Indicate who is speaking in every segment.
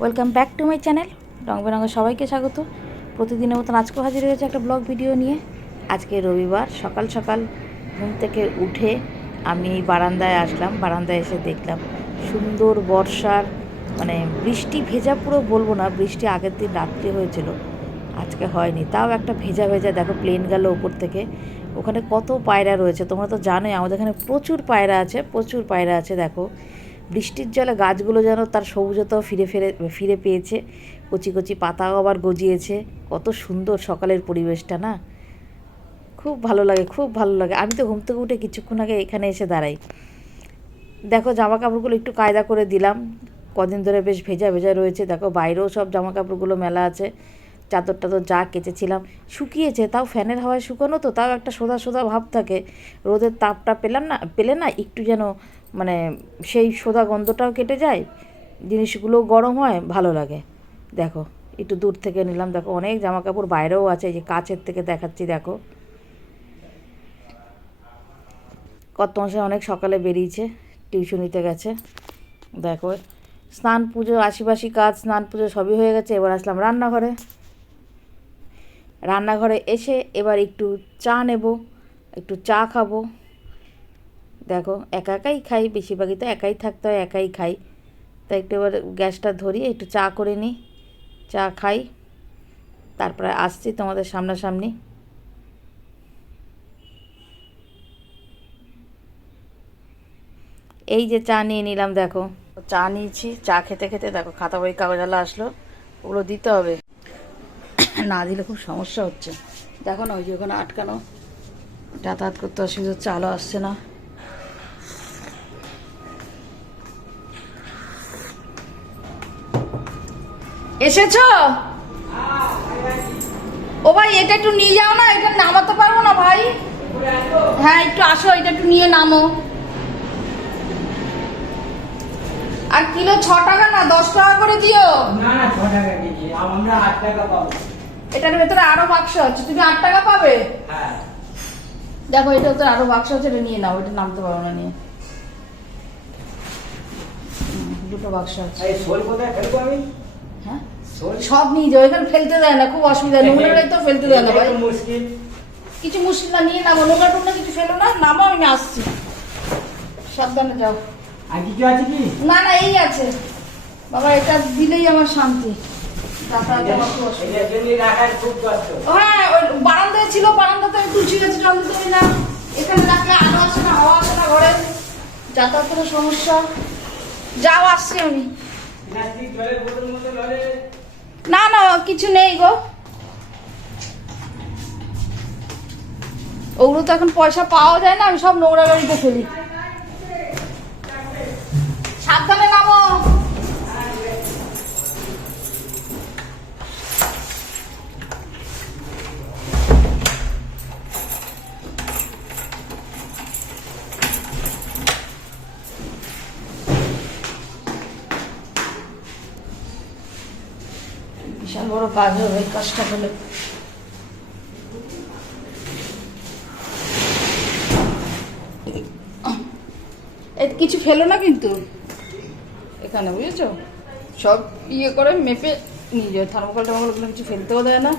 Speaker 1: Welcome back to my channel রং বেরঙের সবাইকে স্বাগত। প্রতিদিনের মতন আজকেও হাজির হয়েছে একটা ব্লগ ভিডিও নিয়ে। আজকে রবিবার, সকাল সকাল ঘুম থেকে উঠে আমি বারান্দায় আসলাম। বারান্দায় এসে দেখলাম সুন্দর বর্ষার মানে বৃষ্টি ভেজা পুরো বলব না, বৃষ্টি আগের দিন রাত্রে হয়েছিল। আজকে হয়নি। তাও একটা ভেজা ভেজা, দেখো প্লেন গেল ওপর থেকে। ওখানে কত পায়রা রয়েছে, তোমরা তো জানোই, আমাদের এখানে প্রচুর পায়রা আছে, প্রচুর পায়রা আছে, দেখো। বৃষ্টির জলে গাছগুলো যেন তার সবুজতাও ফিরে ফিরে ফিরে পেয়েছে। কচি কচি পাতাও আবার গজিয়েছে। কত সুন্দর সকালের পরিবেশটা, না? খুব ভালো লাগে, খুব ভালো লাগে। আমি তো ঘুম থেকে উঠে কিছুক্ষণ আগে এখানে এসে দাঁড়াই। দেখো জামা কাপড়গুলো একটু কায়দা করে দিলাম। কদিন ধরে বেশ ভেজা ভেজা রয়েছে। দেখো, বাইরেও সব জামা কাপড়গুলো মেলা আছে। চাদর টাদর যা কেচেছিলাম। শুকিয়েছে, তাও ফ্যানের হাওয়ায় শুকানো তো, তাও একটা সোদা সোদা ভাব থাকে। রোদের তাপটা পেলাম না, পেলে না একটু যেন মানে সেই সোদা গন্ধটাও কেটে যায়, জিনিসগুলো গরম হয়, ভালো লাগে। দেখো, একটু দূর থেকে নিলাম। দেখো, অনেক জামা কাপড় বাইরেও আছে, এই যে কাছের থেকে দেখাচ্ছি, দেখো। কত মশাই অনেক সকালে বেরিয়েছে টিউশনিতে গেছে। দেখো, স্নান পুজো আশিপাশি কাজ, স্নান পুজো সবই হয়ে গেছে, এবার আসলাম রান্নাঘরে। রান্নাঘরে এসে এবার একটু চা নেব, একটু চা খাব। দেখো একা একাই খাই, বেশিরভাগই তো একাই থাকতে হয়, একাই খাই। তাই একটু এবার গ্যাসটা ধরি, একটু চা করে নিই চা খাই। তারপরে আসছি তোমাদের সামনাসামনি। এই যে চা নিয়ে নিলাম, দেখো। চা নিয়েছি, চা খেতে খেতে দেখো খাতা বই কাগজালা আসলো, ওগুলো দিতে হবে। না দিলে খুব সমস্যা হচ্ছে। দেখো না, ওই যে ওখানে আটকানো, যাতায়াত করতে অসুবিধা হচ্ছে, আলো আসছে না। এসেছ? ও ভাই এটা একটু নিয়ে যাও না এটা নামাতে পারব না ভাই। হ্যাঁ একটু আসো এটা একটু নিয়ে নামো। আর কিলো ছ টাকা না দশ টাকা করে দিও? এটার ভেতরে আরও বাক্স আছে। তুমি আট টাকা পাবে?
Speaker 2: হ্যাঁ।
Speaker 1: দেখো এটা ভেতরে আরও বাক্স আছে এটা নিয়ে নাও এটা নামতে পারো না নিয়ে। দুটো বাক্স আছে
Speaker 2: এই শোল কোথায় ফেলব আমি
Speaker 1: হ্যাঁ
Speaker 2: শোল
Speaker 1: সব নিয়ে যাও এখানে ফেলতে দেয় না খুব অসুবিধা নোংরা তো ফেলতে দেয় না ভাই।
Speaker 2: মুশকিল।
Speaker 1: কিছু মুশকিল না নিয়ে নামো নোংরা টোংরা কিছু ফেলো না নামো আমি আসছি। সাবধানে যাও।
Speaker 2: আর কিছু আছে কি?
Speaker 1: না না এই আছে। বাবা এটা দিলেই আমার শান্তি। হ্যাঁ বারান্দায় ছিল বারান্দাতে আমি গাছে জল না। এখানে রাখলে আলো আসে না হাওয়া আসে না ঘরে। যাতায়াতের সমস্যা? যাও আসছি আমি। না না, কিছু নেই গো। ওগুলো তো এখন পয়সা পাওয়া যায় না, আমি সব নোংরা গাড়িতে ফেলি। সাবধানে নামো। বড় কাজ হবে এই কাজটা হলে। কিছু ফেলো না কিন্তু? এখানে বুঝেছ? সব ইয়ে করে মেপে নিয়ে যাও। থার্মোকল টার্মোকল কিছু ফেলতেও দেয় না।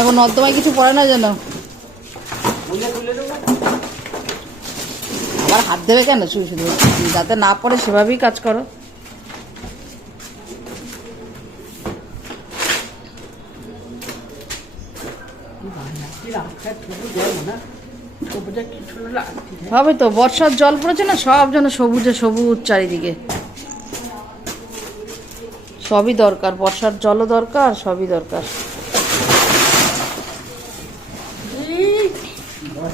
Speaker 1: দেখো, নর্দমায় কিছু পড়ে না যেন। আবার হাত দেবে কেন? শুধু শুধু যাতে না পড়ে, সেভাবেই কাজ করো। হবে তো, বর্ষার জল পড়েছে না? সব যেন সবুজে সবুজ চারিদিকে। সবই দরকার, বর্ষার জলও দরকার, সবই দরকার
Speaker 2: বর্ষার জল তো বর্ষার জল হচ্ছে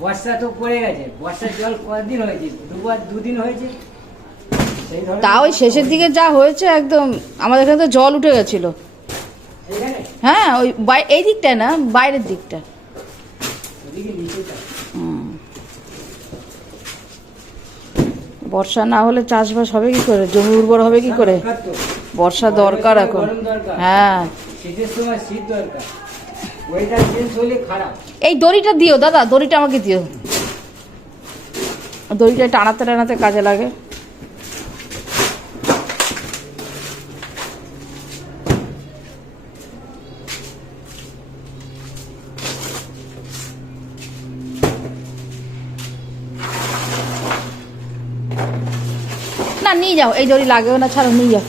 Speaker 2: বর্ষা তো পড়ে গেছে বর্ষার জল কদিন হয়েছে? দুবার দুদিন হয়েছে?
Speaker 1: তা ওই শেষের দিকে যা হয়েছে একদম আমাদের এখানে তো জল উঠে গেছিল।
Speaker 3: হ্যাঁ ওই এই দিকটা না বাইরের দিকটা। বর্ষা না হলে চাষবাস হবে কি করে? জমি উর্বর হবে কি করে? বর্ষা দরকার এখন। হ্যাঁ।
Speaker 2: শীতের সময় শীত দরকার।
Speaker 3: এই দড়িটা দিও দাদা দড়িটা আমাকে দিও। দড়িটা টানাতে টানাতে কাজে লাগে। না নিয়ে যাও এই দড়ি লাগেও না ছাড়ো নিয়ে যাও।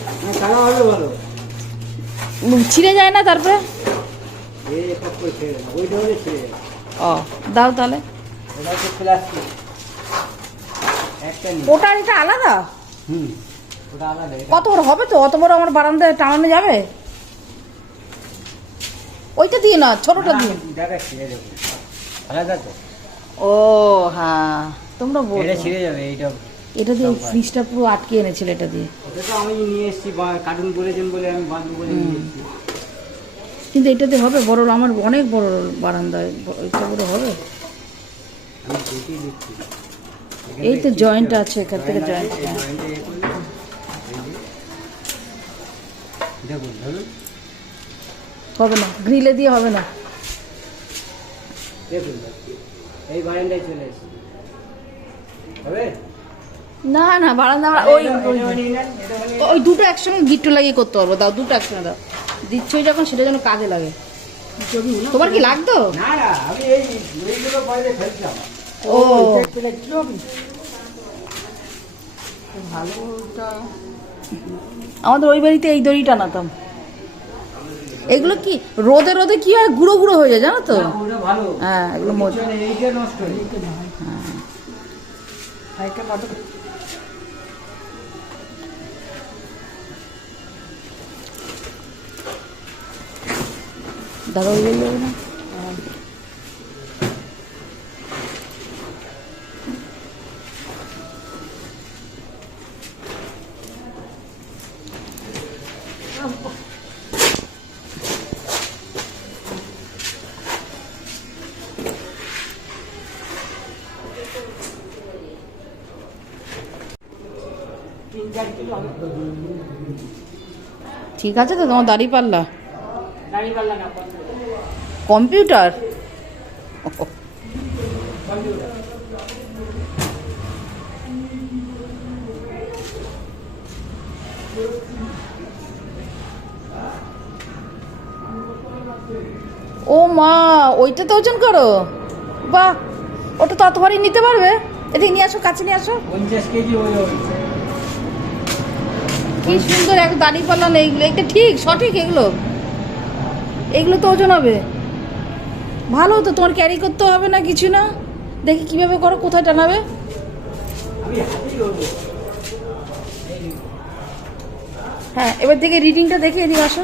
Speaker 3: উম, ছিঁড়ে যায় না তারপরে? ও দাও তাহলে।
Speaker 2: ওটা হচ্ছে প্লাস্টিক একটা নেই
Speaker 3: ওটা আর এটা আলাদা কত বড় হবে তো? অত বড় আমার বারান্দায় টানানো যাবে? ওইটা দিয়ে না ছোটটা দিয়ে। ও হ্যাঁ তোমরা বলো।
Speaker 2: এটা ছিঁড়ে যাবে এইটা।
Speaker 3: এটা দিয়ে ফ্রিজটা পুরো আটকে এনেছিল এটা দিয়ে।
Speaker 2: ওটা তো আমি নিয়ে এসেছি কার্টুন বলেছেন বলে আমি বাঁধবো বলে নিয়ে এসেছি।
Speaker 3: কিন্তু এটাতে হবে বড় আমার অনেক বড় বারান্দায় এটা বড় হবে। এই তো জয়েন্ট আছে এখান থেকে জয়েন্ট হবে না গ্রিলে দিয়ে হবে না।
Speaker 2: এই বারান্দায় চলে হবে?
Speaker 3: না না বারান্দা ওই। ওই দুটো একসঙ্গে গিট্টু লাগিয়ে করতে পারব দাও দুটো একসঙ্গে দাও। দিচ্ছই যখন সেটা যেন কাজে লাগে। তোমার কি লাগতো?
Speaker 2: না না আমি এই এইগুলো বাইরে ফেলছিলাম
Speaker 3: ও। আমাদের ওই বাড়িতে এই দড়ি টানাতাম এগুলো কি রোদে রোদে কি হয়? গুঁড়ো গুঁড়ো হয়ে যায় জানো তো?
Speaker 2: না, ওটা ভালো।
Speaker 3: হ্যাঁ এগুলো মজ- দাদা ওই যাবে না। ঠিক আছে তো তোমার দাড়ি পাল্লা
Speaker 2: দাঁড়িয়ে পারলাম না
Speaker 3: কম্পিউটার? ও মা ওইটা তো ওজন করো। বাহ ওটা তো অত ভারী নিতে পারবে। এদিকে নিয়ে আসো কাছে নিয়ে আসো। কি সুন্দর এক দাড়ি পাল্লা নেই এগুলো। এটা ঠিক সঠিক এগুলো। এগুলো তো ওজন হবে। ভালো তো তোমার ক্যারি করতে হবে না কিছু না? দেখি কীভাবে করো কোথায় টানাবে? হ্যাঁ এবার থেকে রিডিংটা দেখে এদিকে আসো।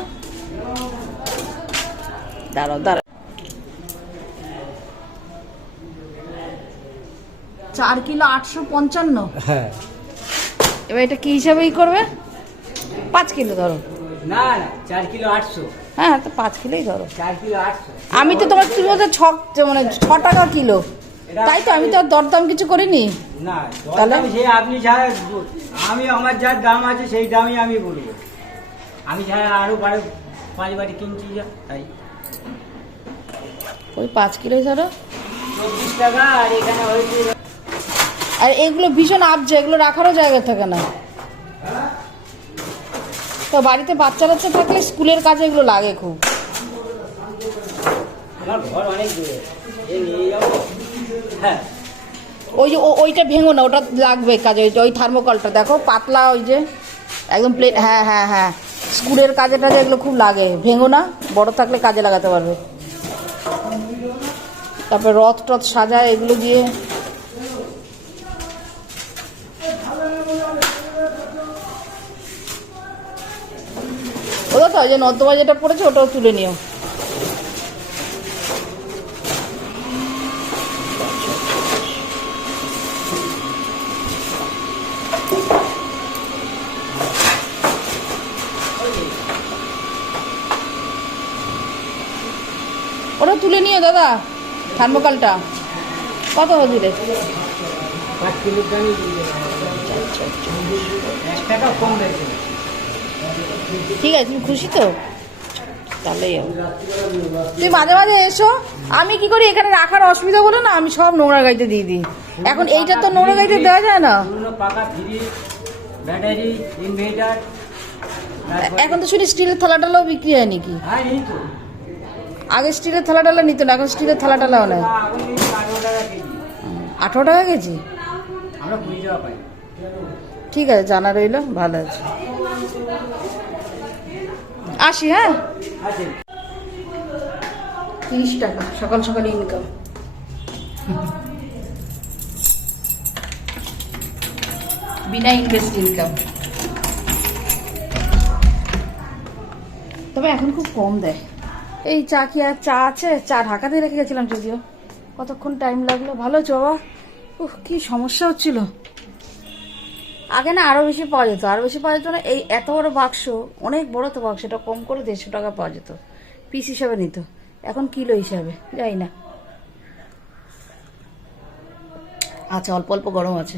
Speaker 3: দাঁড়াও দাঁড়াও। চার কিলো আটশো পঞ্চান্ন।
Speaker 2: হ্যাঁ।
Speaker 3: এবার এটা কি হিসাবেই করবে? পাঁচ কিলো ধরো।
Speaker 2: না না চার কিলো আটশো।
Speaker 3: হ্যাঁ তো পাঁচ কিলোই ধরো। আমি তো তোমার তুমি বলছো ছ মানে ছ টাকা কিলো। তাই তো আমি তো আর দরদাম কিছু করিনি।
Speaker 2: না
Speaker 3: তাহলে?
Speaker 2: সে আপনি যা আমি আমার যা দাম আছে সেই দামই আমি বলব। আমি যা আরও বারো পাঁচ বাড়ি কিনছি তাই।
Speaker 3: ওই পাঁচ কিলোই ধরো।
Speaker 2: চব্বিশ টাকা আর এখানে হয়েছে
Speaker 3: আর এগুলো ভীষণ আবছে এগুলো রাখারও জায়গা থাকে না। তো বাড়িতে বাচ্চা বাচ্চা থাকলে স্কুলের কাজে এগুলো লাগে খুব।
Speaker 2: হ্যাঁ।
Speaker 3: ওই যে ওইটা ভেঙো না ওটা লাগবে কাজে ওই ওই থার্মোকলটা। দেখো পাতলা ওই যে একদম প্লেট হ্যাঁ হ্যাঁ হ্যাঁ। স্কুলের কাজে টাজে এগুলো খুব লাগে। ভেঙো না বড় থাকলে কাজে লাগাতে পারবে। তারপরে রথ টথ সাজায় এগুলো দিয়ে। ওই যে নর্দমা যেটা পড়েছে ওটাও তুলে নিও। ওটা তুলে নিও দাদা থার্মোকালটা। কত হজিরে
Speaker 2: পাঁচ কিলো দামই দিয়ে দেবো এক টাকা কম রয়েছে
Speaker 3: ঠিক আছে, তুমি খুশি তো? তাহলেই তুই মাঝে মাঝে এসো, আমি কি করি, এখানে রাখার অসুবিধা বলে না, আমি সব নোংরা গাড়িতে দিয়ে দিই। এখন এইটা তো নোংরা গাড়িতে দেওয়া যায় না। এখন তো শুধু স্টিলের থালা টালাও বিক্রি হয় নাকি? আগে স্টিলের থালা টালা নিত না, এখন স্টিলের থালা টালাও নেয়
Speaker 2: আঠারো টাকা কেজি?
Speaker 3: ঠিক আছে, জানা রইল, ভালো আছে। আসি হ্যাঁ? তিরিশ টাকা সকাল সকাল ইনকাম বিনা ইনভেস্ট ইনকাম তবে এখন খুব কম দেয়। এই চা কি আর চা আছে? চা ঢাকাতে রেখে গেছিলাম যদিও। কতক্ষণ টাইম লাগল? ভালো বাবা? উহ কি সমস্যা হচ্ছিল। আগে না আরও বেশি পাওয়া যেত, আরও বেশি পাওয়া যেত না, এই এত বড় বাক্স, অনেক বড় তো বাক্স, এটা কম করে দেড়শো টাকা পাওয়া যেত। পিস হিসাবে নিত। এখন কিলো হিসাবে, যাই না। আচ্ছা অল্প অল্প গরম আছে।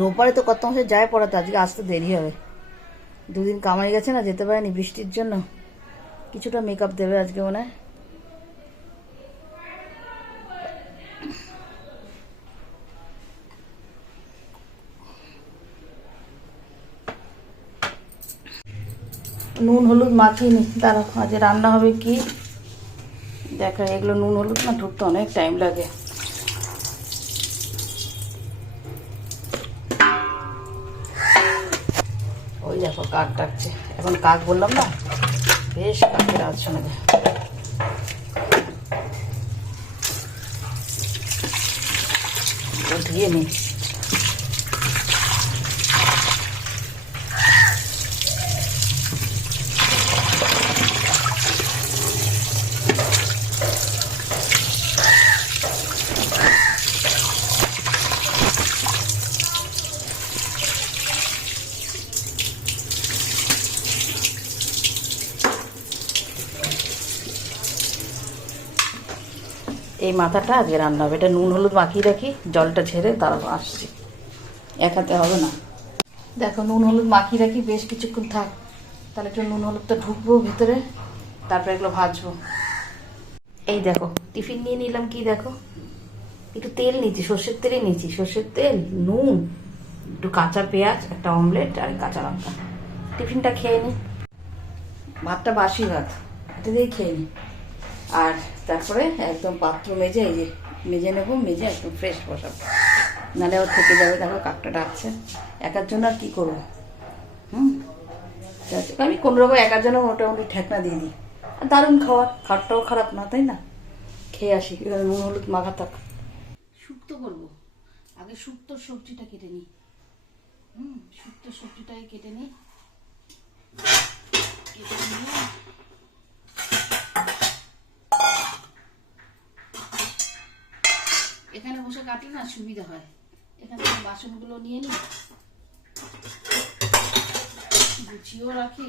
Speaker 3: রোববারে তো কত মাসে যায় পড়াতে, আজকে আসতে দেরি হবে। দুদিন কামাই গেছে না, যেতে পারেনি বৃষ্টির জন্য। কিছুটা মেকআপ দেবে আজকে মনে হয়। নুন, হলুদ মাখিয়ে নি। দাঁড়াও, আজ রান্না হবে কি? দেখো, এগুলো নুন, হলুদ না ঢুকতে অনেক টাইম লাগে। ওই দেখো, কাক ডাকছে। এখন কাক বললাম না? বেশ, কাকের আওয়াজ শোনা যায়। ধুয়ে নিই এই মাথাটা আজকে রান্না হবে। এটা নুন হলুদ মাখিয়ে রাখি জলটা ছেড়ে তারপর আসছি। এক হাতে হবে না। দেখো নুন হলুদ মাখিয়ে রাখি বেশ কিছুক্ষণ থাক। তাহলে একটু নুন হলুদটা ঢুকবো ভিতরে তারপরে এগুলো ভাজবো। এই দেখো টিফিন নিয়ে নিলাম কি দেখো? একটু তেল নিয়েছি সর্ষের তেলই নিয়েছি। সর্ষের তেল নুন একটু কাঁচা পেঁয়াজ একটা অমলেট আর কাঁচা লঙ্কা। টিফিনটা খেয়ে নি। ভাতটা বাসি ভাত এটা দিয়ে খেয়ে নি। আর তারপরে একদম পাত্র মেজে, এই যে মেজে নেব, মেজে একদম ফ্রেশ বসাবো। নাহলে ওর থেকে যাবে, দেখো কাকটা ডাকছে। একার জন্য আর কী করব? হুম? আমি কোনো রকম একার জন্য মোটামুটি ঠেকনা দিয়ে দিই আর দারুণ খাওয়া, খাটটাও খারাপ না, তাই না? খেয়ে আসি নুন, হলুদ মাখা থাক। শুক্তো করব। আগে শুক্তো সবজিটা কেটে নিই হুম শুক্তো সবজিটাই কেটে নিই কেটে কাটলে না সুবিধা হয়। এখানে থেকে বাসনগুলো নিয়ে নিই গুছিয়েও রাখি।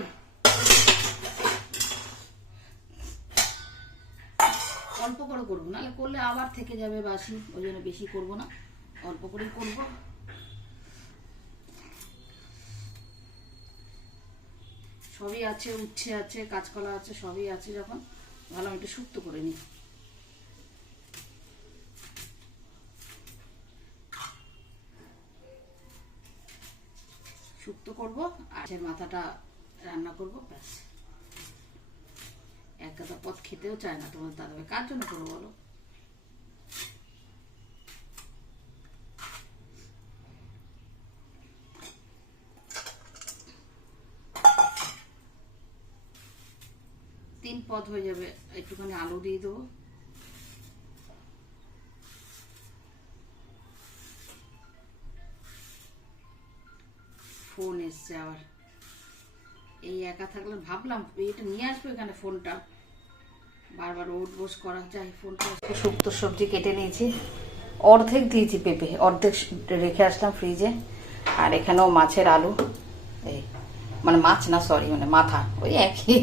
Speaker 3: অল্প করে করব, নাহলে করলে আবার থেকে যাবে বাসি, ওই জন্য বেশি করব না। অল্প করেই করব। সবই আছে উচ্ছে আছে, কাঁচকলা আছে, সবই আছে যখন। ভালো একটু শুক্তো করে নিই শুক্তো করব আর মাথাটা রান্না করব, ব্যাস। এক গাদা পথ খেতেও চায় না তোমার দাদা কার জন্য করব বলো? তিন পদ হয়ে যাবে, একটুখানি আলু দিয়ে দেবো। ফোন এসছে আবার। এই একা থাকলে ভাবলাম এটা নিয়ে আসব এখানে ফোনটা। বারবার ওট বস করা যায় ফোনটা। শুক্তো সবজি কেটে নিয়েছি। অর্ধেক দিয়েছি পেঁপে, অর্ধেক রেখে আসলাম ফ্রিজে। আর এখানেও মাছের আলু। এই
Speaker 1: মানে মাছ না সরি মানে মাথা। ওই একই।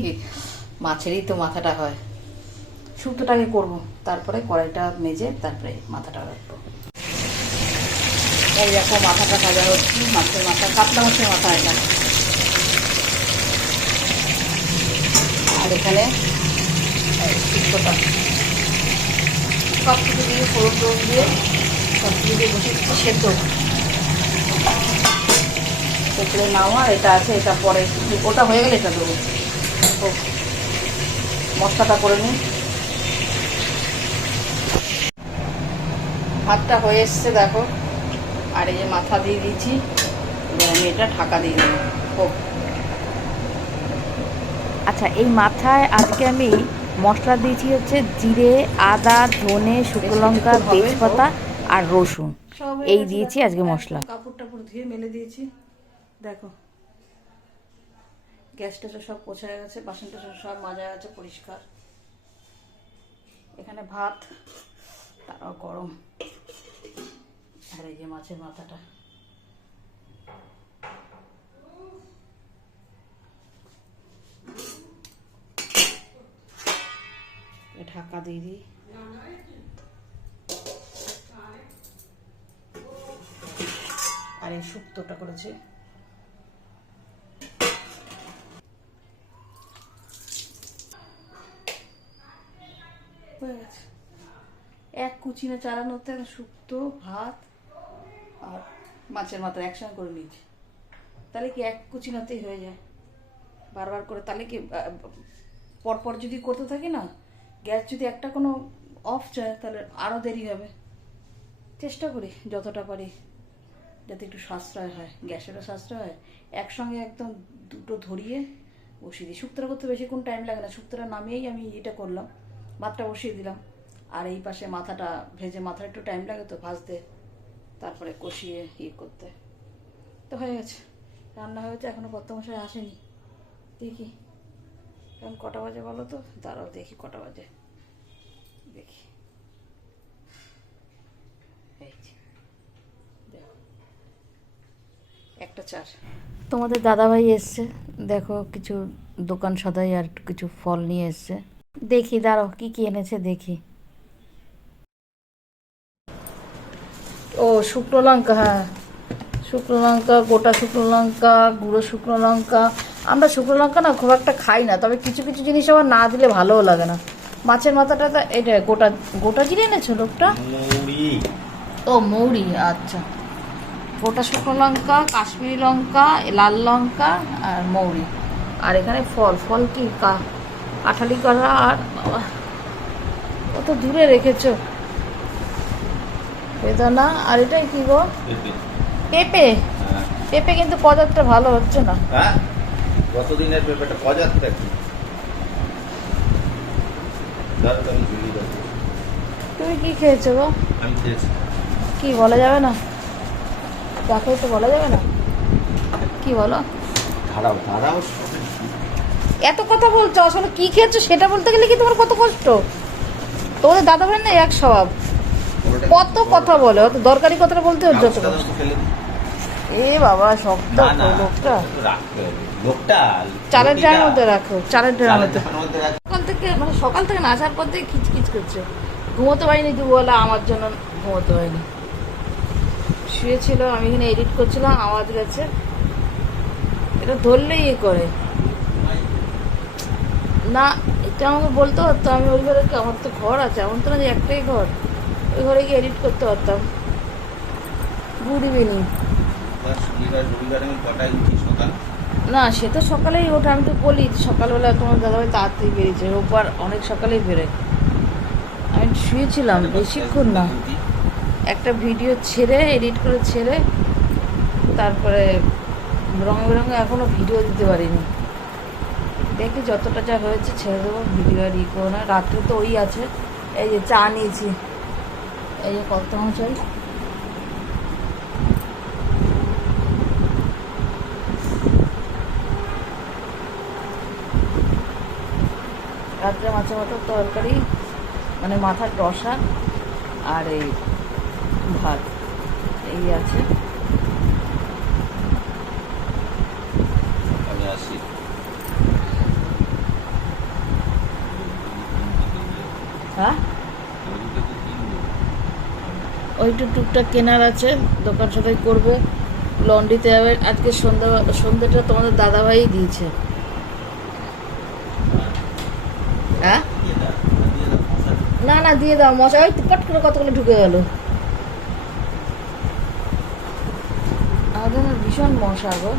Speaker 1: মাছেরই তো মাথাটা হয়। শুক্তোটাকে করব। তারপরে কড়াইটা মেজে তারপরে মাথাটা রাখব। এই দেখো, মাথাটা ভাজা হচ্ছে, মাছের মাথা, কাতলা মাছের মাথা এটা। আর এখানে, এই সব কিছু দিয়ে ফোড়ন টোড়ন দিয়ে সব কিছু দিয়ে বসে সেদ্ধ। সেদ্ধ নাও, আর এটা আছে, এটা পরে ওটা হয়ে গেলে এটা দেবো। মশলাটা করে নিই। ভাতটা হয়ে এসছে, দেখো। আর এই যে মাথা দিয়ে দিয়েছি এবার আমি এটা ঢাকা দিয়ে দেবো। হোক। আচ্ছা এই মাথায় আজকে আমি মশলা দিয়েছি হচ্ছে জিরে আদা ধনে শুকনো লঙ্কা তেজপাতা আর রসুন।
Speaker 3: সব
Speaker 1: এই দিয়েছি আজকে মশলা।
Speaker 3: কাপড় টাপড় ধুয়ে মেলে দিয়েছি। দেখো। গ্যাসটা তো সব পোছা গেছে বাসন টাসন সব মাজা গেছে পরিষ্কার। এখানে ভাত তারাও গরম। আর এই যে মাছের মাথাটা। ঢাকা দিয়ে দিই। আর এই শুক্তোটা করেছি। হয়ে এক কুচিনে চালানোতে শুক্তো, ভাত। আর মাছের মাথা একসঙ্গে করে নিয়েছি। তাহলে কি এক কুচিনাতেই হয়ে যায়? বারবার করে তাহলে কি পরপর যদি করতে থাকি না, গ্যাস যদি একটা কোনো অফ যায়, তাহলে আরও দেরি হবে। চেষ্টা করি যতটা পারি, যাতে একটু সাশ্রয় হয়, গ্যাসেরও সাশ্রয় হয়। একসঙ্গে একদম দুটো ধরিয়ে বসিয়ে দিই। শুক্তোটা করতে বেশিক্ষণ টাইম লাগে না। শুক্তোটা নামিয়েই আমি এটা করলাম, ভাতটা বসিয়ে দিলাম। আর এই পাশে মাথাটা, ভেজে মাথাটা একটু টাইম লাগে তো, ভাজতে। তারপরে কষিয়ে ইয়ে করতে। তো হয়ে গেছে। রান্না হয়েছে এখনও কত মশাই আসেনি। দেখি। এখন কটা বাজে বলো তো? দাঁড়াও, দেখি কটা বাজে। দেখি। একটা চার।
Speaker 1: তোমাদের দাদাভাই এসছে। দেখো, কিছু দোকান সদাই আর কিছু ফল নিয়ে এসছে। দেখি, দাঁড়াও, কি কি এনেছে দেখি।
Speaker 3: ও শুকনো লঙ্কা হ্যাঁ। শুকনো লঙ্কা গোটা শুকনো লঙ্কা গুঁড়ো শুকনো লঙ্কা। আমরা শুকনো লঙ্কা না খুব একটা খাই না তবে কিছু কিছু জিনিস আবার না দিলে ভালোও লাগে না। মাছের মাথাটা তো এটা গোটা গোটা জিরে এনেছো লোকটা? ও মৌরি আচ্ছা। গোটা শুকনো লঙ্কা কাশ্মীরি লঙ্কা লাল লঙ্কা আর মৌরি আর এখানে ফল ফল কি? কাঁঠালি করা আর কত দূরে রেখেছো? বেদানা আর এটাই কি গো?
Speaker 4: পেঁপে।
Speaker 3: পেঁপে?
Speaker 4: হ্যাঁ।
Speaker 3: কিন্তু পদার্থটা ভালো হচ্ছে না।
Speaker 4: হ্যাঁ? কতদিনের পেঁপেটা? পঁচাত্তর কি।
Speaker 3: তুমি কি খেয়েছো গো?
Speaker 4: আমি খেয়েছি।
Speaker 3: কি বলা যাবে না? দেখো তো বলা যাবে না? কি বলো?
Speaker 4: দাঁড়াও দাঁড়াও।
Speaker 3: এত কথা বলছো আসলে কি খেয়েছো সেটা বলতে গেলে কি তোমার কত কষ্ট? তোমাদের দাদা ভাই না এক স্বভাব। কত কথা বলে অত দরকারি কথাটা বলতে হচ্ছে অত
Speaker 4: কাগজটা
Speaker 3: কষ্ট।
Speaker 4: তো
Speaker 3: এ বাবা শক্ত লোকটা।
Speaker 4: লোকটা
Speaker 3: চালের ড্রামের মধ্যে রাখো চালের ড্রামের মধ্যে। সকাল থেকে মানে সকাল থেকে না আসার পর থেকে খিচখিচ করছে। ঘুমোতে পারিনি দুবেলা আমার জন্য ঘুমোতে পারিনি। শুয়েছিল আমি এখানে এডিট করছিলাম আওয়াজ গেছে। এটা ধরলেই এ করে। না এটা আমাকে বলতে হতো আমি ওই ঘরে আমার তো ঘর আছে এমন তো না যে একটাই ঘর। ওই ঘরে গিয়ে এডিট করতে পারতাম গুড ইভিনিং
Speaker 4: উঠি সকাল?
Speaker 3: না সে তো সকালেই ওঠে আমি তো বলি সকালবেলা তোমার দাদাভাই তাড়াতাড়ি বেরিয়েছে রোববার অনেক সকালেই বেরোয়। আমি শুয়েছিলাম বেশিক্ষণ না। একটা ভিডিও ছেড়ে এডিট করে ছেড়ে তারপরে রঙ বেরঙে এখনও ভিডিও দিতে পারিনি। দেখি যতটা যা হয়েছে ছেড়ে দেবো ভিডিও আর ই করব না। রাত্রে তো ওই আছে এই যে চা নিয়েছি। এই যে কত চাই রাত্রে মাছের মাথার তরকারি মানে মাথার টসা আর এই ভাত, এই আছে
Speaker 4: আমি
Speaker 3: ওই একটু টুকটাক কেনার আছে, দোকান সদাই করবে। লন্ড্রিতে যাবে। আজকে সন্ধ্যা, সন্ধ্যেটা তোমাদের দাদাভাই দিয়েছে। হ্যাঁ। না না, দিয়ে দাও মশা ওই পট করে কতগুলো ঢুকে গেল। আমাদের না ভীষণ মশা গো।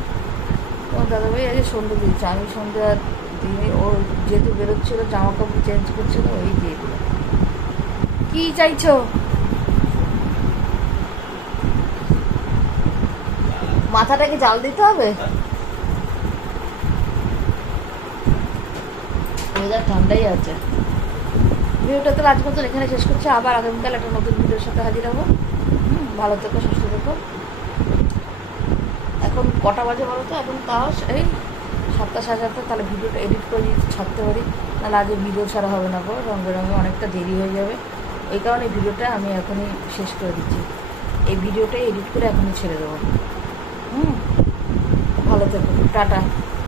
Speaker 3: তোমার দাদাভাই আগে সন্ধ্যে দিয়েছে। আমি সন্ধ্যা দিয়ে ও যেহেতু বেরোচ্ছিল জামা কাপড় চেঞ্জ করছিল, ওই দিয়ে দিল কি চাইছো? মাথাটাকে জাল দিতে হবে? ওয়েদার ঠান্ডাই আছে। ভিডিওটা তো আজ মতন এখানে শেষ করছি আবার আগামীকাল একটা নতুন ভিডিওর সাথে হাজির হব। হুম, ভালো থেকো সুস্থ থেকো। এখন কটা বাজে বলো তো? এখন তাও এই সাতটা সাড়ে সাতটা তাহলে ভিডিওটা এডিট করে যদি ছাড়তে পারি। তাহলে আজকে ভিডিও ছাড়া হবে না গো রঙ বেরঙে অনেকটা দেরি হয়ে যাবে। ওই কারণে ভিডিওটা আমি এখনই শেষ করে দিচ্ছি। এই ভিডিওটা এডিট করে এখনই ছেড়ে দেবো। হুম ভালো থেকো টাটা।